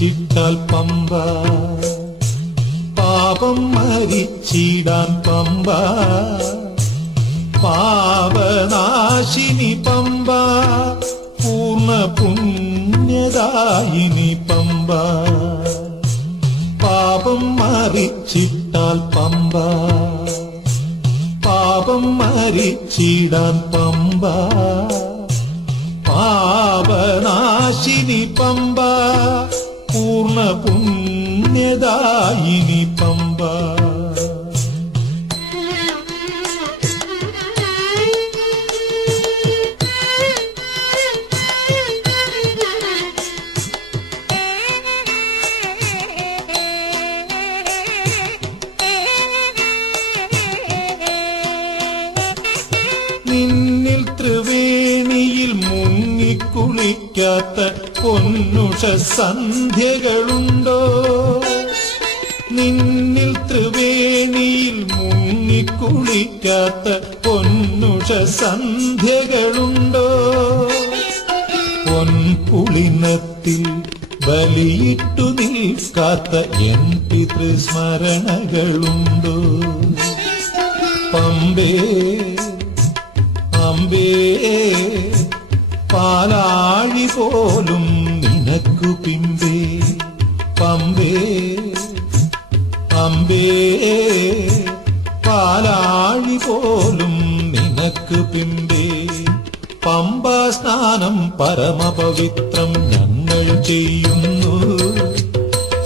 മരിച്ചിട്ടാൽ പമ്പ, പാപം മരിച്ചിടാൻ പമ്പ, പാപനാശിനി പമ്പ, പൂർണ്ണ പുണ്യദായിനി പമ്പ. പാപം മരിച്ചിട്ടാൽ പമ്പ, പാപം മരിച്ചിടാൻ പമ്പ, പാപനാശിനി പമ്പ, പൂർണ്ണ പുണ്യദായിനി പമ്പ. നിന്നിൽ ത്രിവേണിയിൽ മുങ്ങിക്കുളിക്കാത്ത പൊന്നുഷ സന്ധ്യകളുണ്ടോ? നിന്നിൽ ത്രിവേണിയിൽ മുങ്ങിക്കുളിക്കാത്ത പൊന്നുഷ സന്ധ്യകളുണ്ടോ? പൊൻപുളിനത്തിൽ ബലിയിട്ടു നിൽക്കാത്ത എൻ പിതൃസ്മരണകളുണ്ടോ? പമ്പേ അമ്പേ, പാലാഴി പോലും നിനക്കു പിമ്പേ. പമ്പേ അമ്പേ, പാലാഴി പോലും നിനക്കു പിമ്പേ. പമ്പാ സ്നാനം പരമപവിത്രം ഞങ്ങൾ ചെയ്യുന്നു.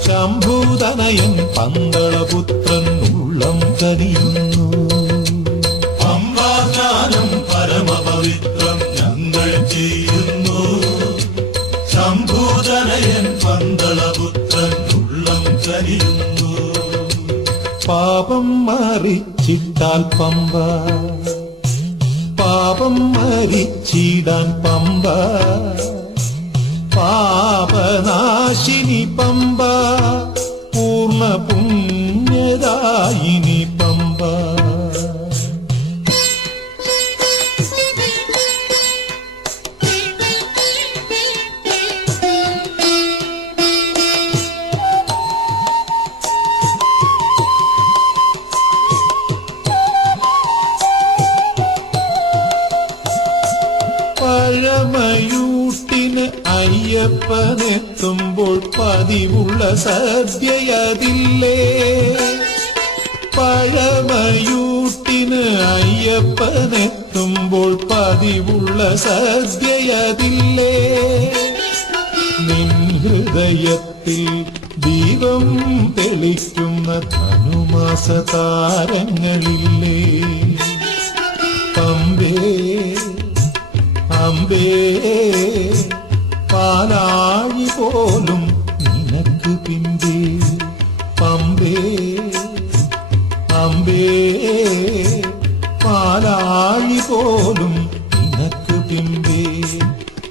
ശംഭൂതനയൻ പന്തളപുത്രൻ ഉള്ളം കനിയുന്നു. പമ്പാ സ്നാനം പരമപവിത്രം ഞങ്ങൾ ചെയ്യുന്നു. ശംഭൂതനയൻ പന്തളപുത്രൻ ഉള്ളം കനിയുന്നു. പാപം മരിച്ചിട്ടാൽ പമ്പ, പാപം മരിച്ചിടാൻ പമ്പ, പാപനാശിനി പമ്പ, പൂർണ്ണ പുണ്യദായിനി പമ്പ. പഴമയൂട്ടിന് അയ്യപ്പനെത്തുമ്പോൾ പതിവുള്ള സദ്യയതില്ലേ? പഴമയൂട്ടിന് അയ്യപ്പനെത്തുമ്പോൾ പതിവുള്ള സദ്യയതില്ലേ? നിൻ ഹൃദയത്തിൽ ദീപം തെളിക്കുന്ന ധനുമാസ താരങ്ങളില്ലേ? പമ്പേ അമ്പേ, പാലാഴി പോലും നിനക്ക് പിമ്പേ. പമ്പേ അമ്പേ, പാലാഴി പോലും നിനക്ക് പിമ്പേ.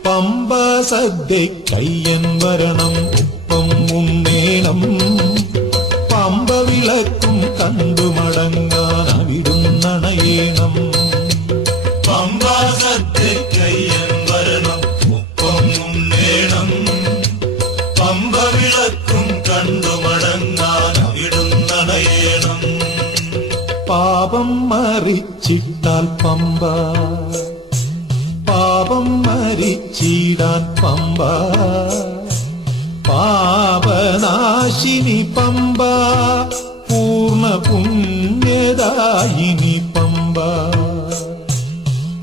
പമ്പ സദ്യ കയ്യൻ വരണം, ഒപ്പം മുന്നേണം. പമ്പ വിളക്കും കണ്ടു മടങ്ങാൻ അവിടുന്നണയേണം. പമ്പ സദ്യ കയ്യൻ വരണം, ഒപ്പം മുന്നേണം. പമ്പ വിളക്കും കണ്ടു മടങ്ങാൻ അവിടുന്നണയേണം. പാപം മരിച്ചിട്ടാൽ പമ്പ, പാപം മരിച്ചിടാൻ പമ്പ, പാപനാശിനി പമ്പ, പൂർണ്ണ പുണ്യദായിനി പമ്പ.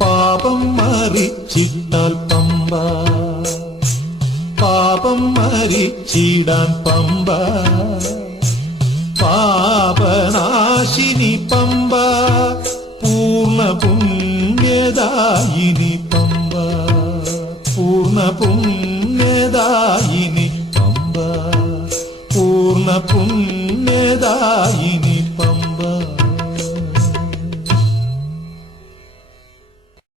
പാപം മരിച്ചിട്ടാൽ പമ്പ, പാപം മരിച്ചിടാൻ പമ്പ, പാപനാശിനി പമ്പ, പൂർണ്ണ പുണ്യദായിനി പമ്പ. പൂർണ്ണ പുണ്യദായിനി പമ്പ, പൂർണ്ണ പുണ്യദായിനി